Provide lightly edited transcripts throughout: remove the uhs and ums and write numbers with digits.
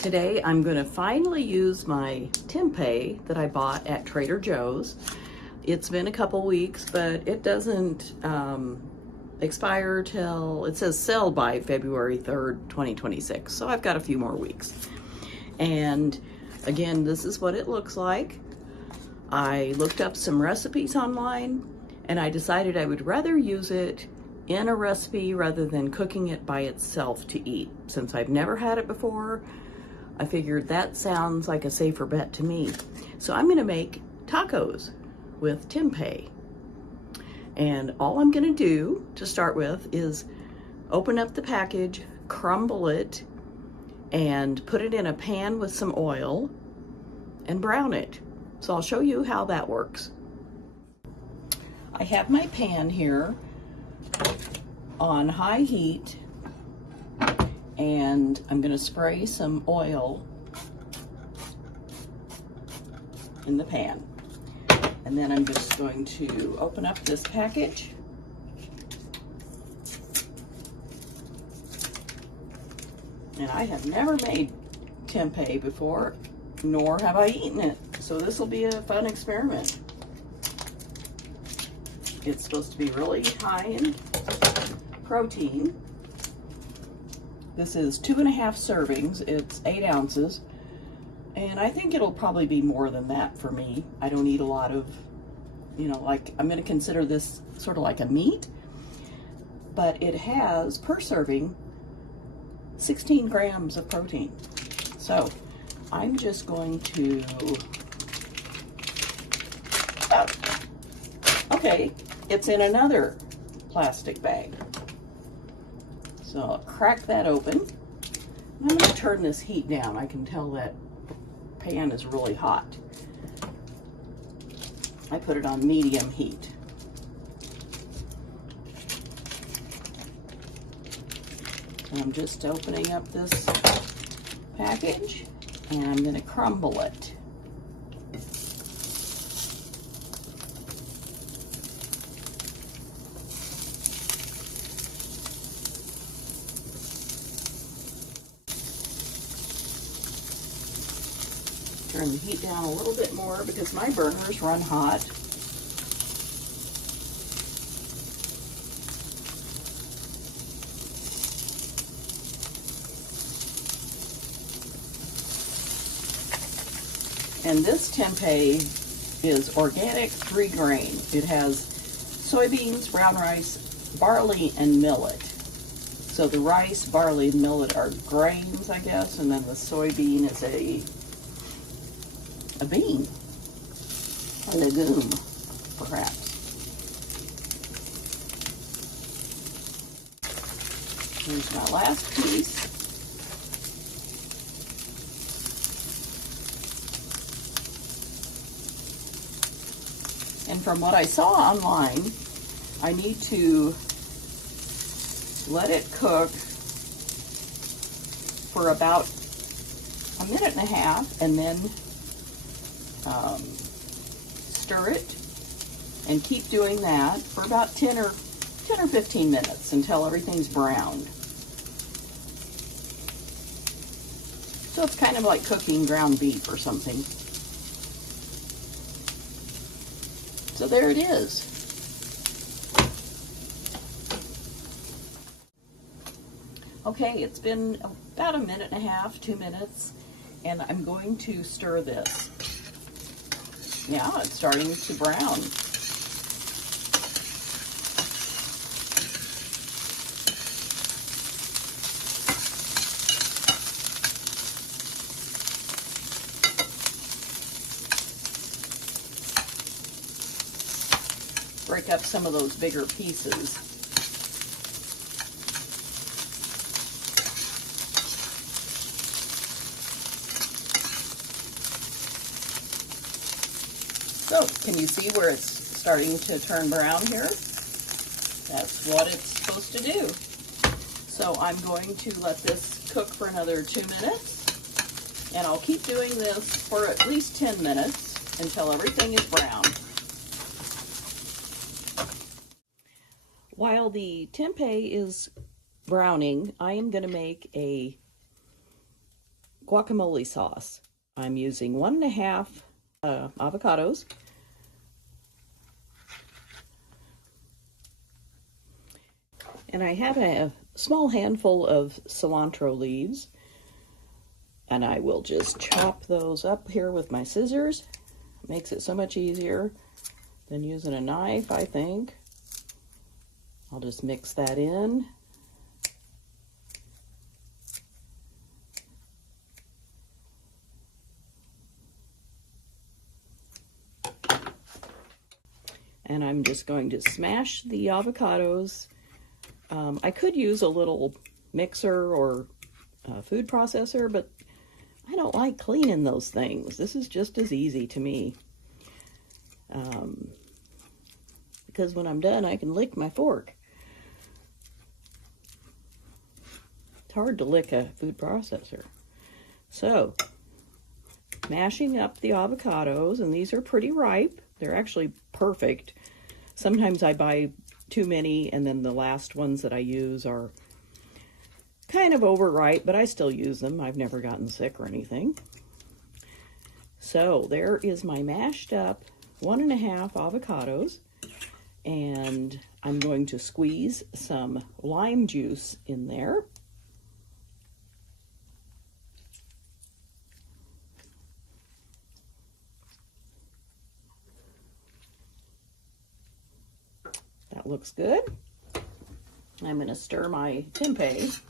Today I'm going to finally use my tempeh that I bought at Trader Joe's. It's been a couple weeks, but it doesn't expire till, it says sell by February 3rd, 2026. So I've got a few more weeks. And again, this is what it looks like. I looked up some recipes online and I decided I would rather use it in a recipe rather than cooking it by itself to eat. Since I've never had it before, I figured that sounds like a safer bet to me. So I'm gonna make tacos with tempeh. And all I'm gonna do to start with is open up the package, crumble it, and put it in a pan with some oil and brown it. So I'll show you how that works. I have my pan here on high heat, and I'm going to spray some oil in the pan. And then I'm just going to open up this package. And I have never made tempeh before, nor have I eaten it. So this will be a fun experiment. It's supposed to be really high in protein. This is 2.5 servings. It's 8 ounces. And I think it'll probably be more than that for me. I don't eat a lot of, like, I'm going to consider this sort of like a meat. But it has, per serving, 16 grams of protein. So I'm just going to, okay, it's in another plastic bag. So I'll crack that open. I'm going to turn this heat down. I can tell that pan is really hot. I put it on medium heat. So I'm just opening up this package and I'm going to crumble it. Turn the heat down a little bit more because my burners run hot. And this tempeh is organic 3 grain. It has soybeans, brown rice, barley, and millet. So the rice, barley, and millet are grains, I guess, and then the soybean is a bean, a legume, perhaps. Here's my last piece. And from what I saw online, I need to let it cook for about 1.5 minutes and then stir it and keep doing that for about 10 or 15 minutes until everything's browned. So it's kind of like cooking ground beef or something. So there it is. Okay, it's been about 1.5 minutes, 2 minutes, and I'm going to stir this. Yeah, it's starting to brown. Break up some of those bigger pieces. So, can you see where it's starting to turn brown here? That's what it's supposed to do. So I'm going to let this cook for another 2 minutes, and I'll keep doing this for at least 10 minutes until everything is brown. While the tempeh is browning, I am going to make a guacamole sauce. I'm using 1.5 avocados. And I have a small handful of cilantro leaves. And I will just chop those up here with my scissors. Makes it so much easier than using a knife, I think. I'll just mix that in. And I'm just going to smash the avocados. I could use a little mixer or food processor, but I don't like cleaning those things. This is just as easy to me. Because when I'm done, I can lick my fork. It's hard to lick a food processor. So, mashing up the avocados, and these are pretty ripe. They're actually perfect. Sometimes I buy too many, and then the last ones that I use are kind of overripe, but I still use them. I've never gotten sick or anything. So there is my mashed up 1.5 avocados, and I'm going to squeeze some lime juice in there. That looks good. I'm going to stir my tempeh.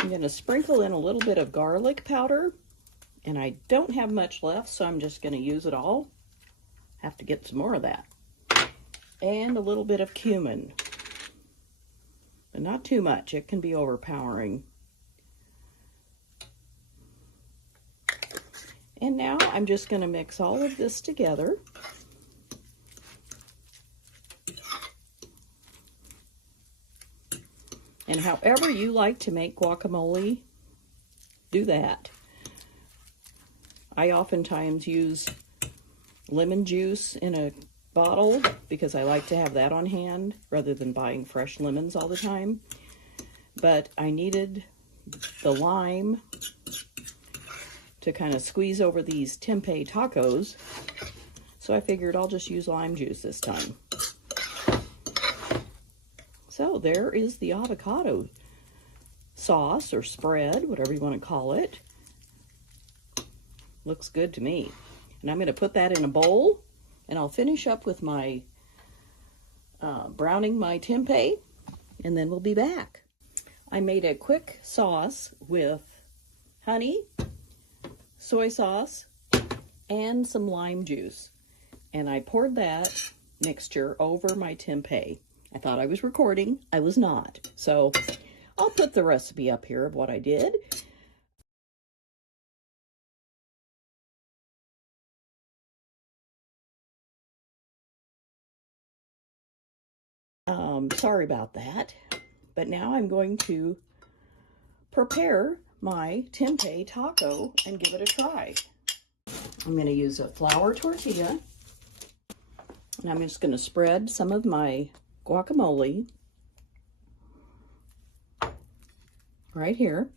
I'm going to sprinkle in a little bit of garlic powder, and I don't have much left, so I'm just going to use it all. Have to get some more of that. And a little bit of cumin, but not too much. It can be overpowering. And now I'm just going to mix all of this together. And however you like to make guacamole, do that. I oftentimes use lemon juice in a bottle because I like to have that on hand rather than buying fresh lemons all the time. But I needed the lime to kind of squeeze over these tempeh tacos, so I figured I'll just use lime juice this time. So there is the avocado sauce or spread, whatever you want to call it. Looks good to me. And I'm going to put that in a bowl, and I'll finish up with my browning my tempeh, and then we'll be back. I made a quick sauce with honey, soy sauce, and some lime juice. And I poured that mixture over my tempeh. I thought I was recording. I was not. So I'll put the recipe up here of what I did. Sorry about that. But now I'm going to prepare my tempeh taco and give it a try. I'm going to use a flour tortilla. And I'm just going to spread some of my guacamole right here.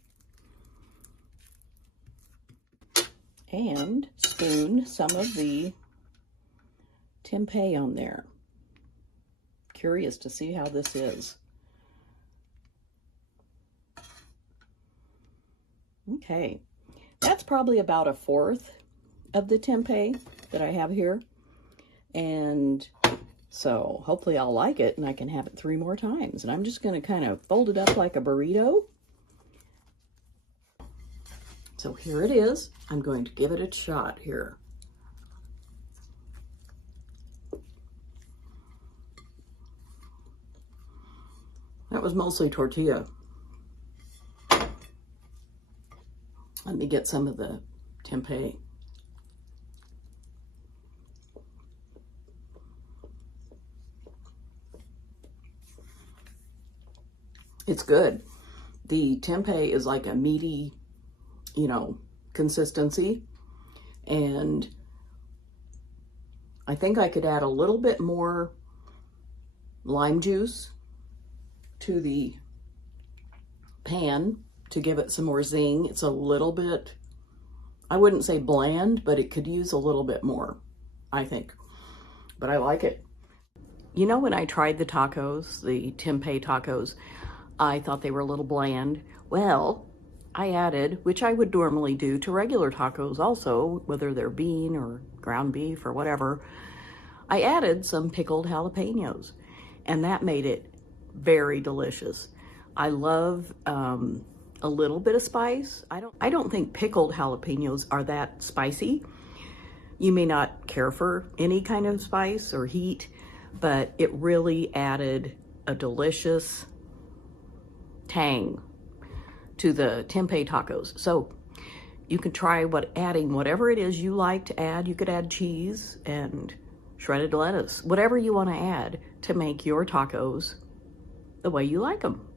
And spoon some of the tempeh on there. Curious to see how this is. Okay, that's probably about 1/4 of the tempeh that I have here. And so hopefully I'll like it and I can have it 3 more times. And I'm just going to kind of fold it up like a burrito. So here it is. I'm going to give it a shot here. That was mostly tortilla. Let me get some of the tempeh. It's good. The tempeh is like a meaty, you know, consistency. And I think I could add a little bit more lime juice to the pan to give it some more zing. It's a little bit, I wouldn't say bland, but it could use a little bit more, I think. But I like it. You know, when I tried the tacos, the tempeh tacos, I thought they were a little bland. Well, I added, which I would normally do to regular tacos also, whether they're bean or ground beef or whatever, I added some pickled jalapenos, and that made it very delicious. I love a little bit of spice. I don't think pickled jalapenos are that spicy. You may not care for any kind of spice or heat, but it really added a delicious tang to the tempeh tacos. So you can try adding whatever it is you like to add. You could add cheese and shredded lettuce, whatever you want to add to make your tacos the way you like them.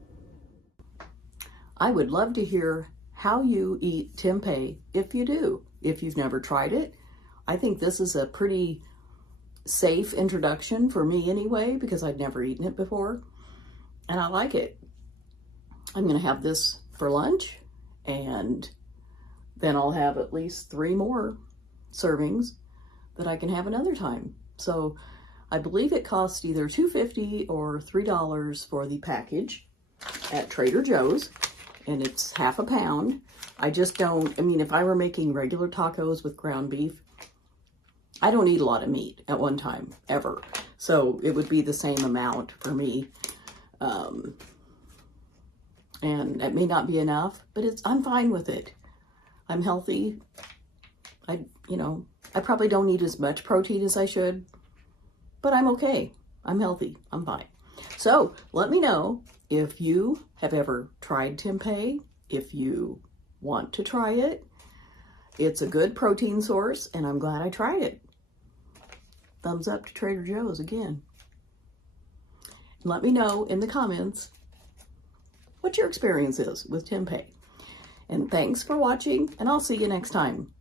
I would love to hear how you eat tempeh if you do. If you've never tried it, I think this is a pretty safe introduction for me anyway, because I've never eaten it before, and I like it. I'm gonna have this for lunch, and then I'll have at least 3 more servings that I can have another time. So I believe it cost either $2.50 or $3 for the package at Trader Joe's, and it's half a pound. I just don't, I mean, if I were making regular tacos with ground beef, I don't eat a lot of meat at one time, ever. So it would be the same amount for me. And it may not be enough, but I'm fine with it. I'm healthy. I probably don't eat as much protein as I should, but I'm okay. I'm healthy. I'm fine. So let me know if you have ever tried tempeh, if you want to try it. It's a good protein source, and I'm glad I tried it. Thumbs up to Trader Joe's again. Let me know in the comments what your experience is with tempeh. And thanks for watching, and I'll see you next time.